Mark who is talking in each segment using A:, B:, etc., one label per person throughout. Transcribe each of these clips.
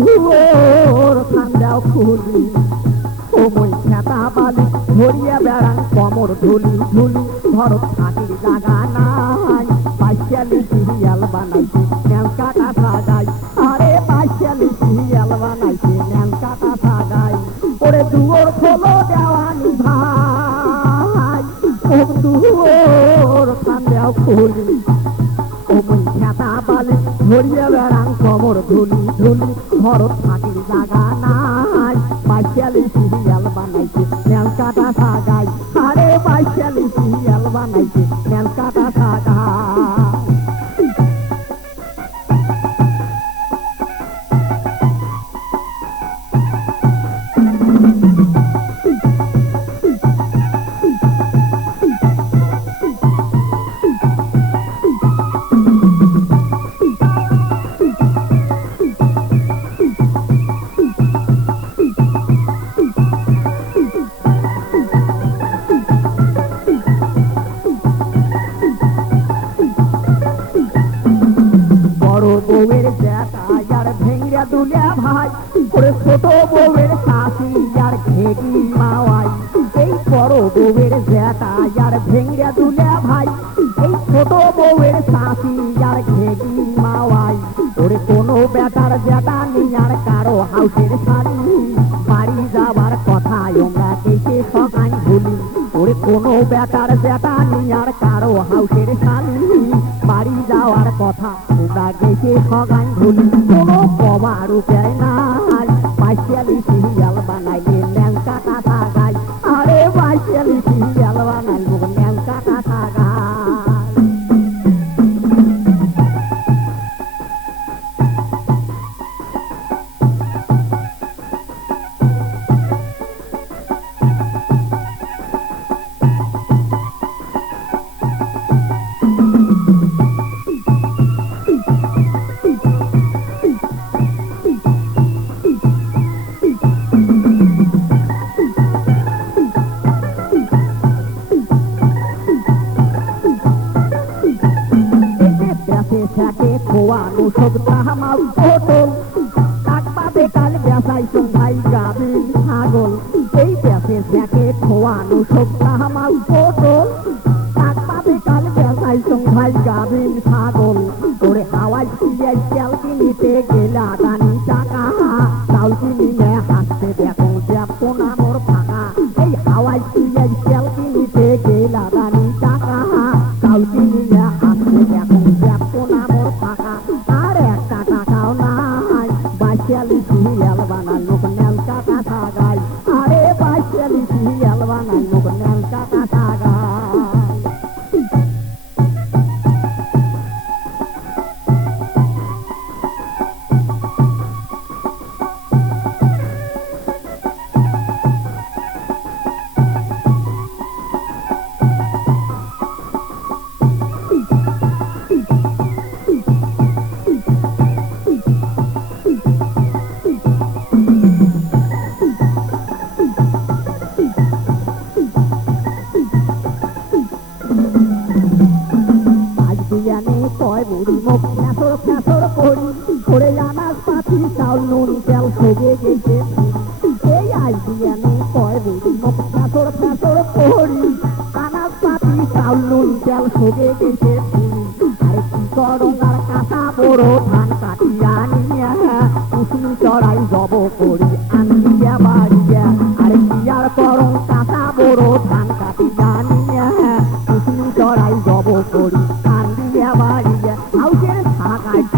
A: দুয়োর ঠান্ডাও খুলি ওমই খেতা বালি ধরিয়া বেড়ান কমর ধুলি ধুলি ধর থাকির জাগা নাই। পাইশালি সিরিয়াল বানাইছে, ন্যাল কাটা সাজাই। আরে পাইশালি সিরিয়াল বানাইছে ন্যালকাটা সাজাই। ওরে দুয়োর খোলো দেওয়ানি ভাই। ও দুয়োর ঠান্ডাও খুলি বালি ধরিয়া বেড়াং কমর ধুলি ধুলি, ঘরত থাকির জাগা নাই। বাইশালি সিরিয়াল বানাইছে নেল কাটা সাগাই। আরে বাইশালি সিরিয়াল বানাইছে বউয়ের জ্যাঠা আর ভেঙ্গা দুলিয়া ভাই। ওরে ছোট বউয়ের শাশি আর ঘেগি মাওয়াই। এই বড় বউয়ের জ্যাঠা আর ভেঙ্গা দুলিয়া ভাই। এই ছোট বউয়ের শাশি আর ঘেগি মাওয়াই। ওরে কোনো বেটার জ্যাঠা নেই আর কারও হাউসের সগান ভুলি কোনো কমার উপায় নাই থাকে খোয়ানো সব তাহামাল পটল কাকপাবে কাল ব্যাসাই সন্ধ্যাই গাবি ছাগল। এই ব্যাসে থাকে খোয়ানো সব তাহামাল পটল 啊 ফ্যাসর করি করে আনাজ পাতি চাউল, নুন, তেল সবে গেছে। এই আজ বিয়ানে কয় বুড়ি মুখ ফ্যাসর ফ্যাসর করি চাউল তেল গেছে। কি করো বড় ধান কাটিয়া চড়াই জব করি।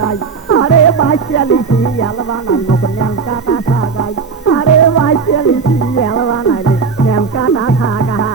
A: সাগাই। আরে বাচ্চালি সিরিয়াল বানাইলো ন্যাং কাটা সাগাই। আরে বাচ্চালি সিরিয়াল বানাইলে ন্যাং কাটা সাগাই।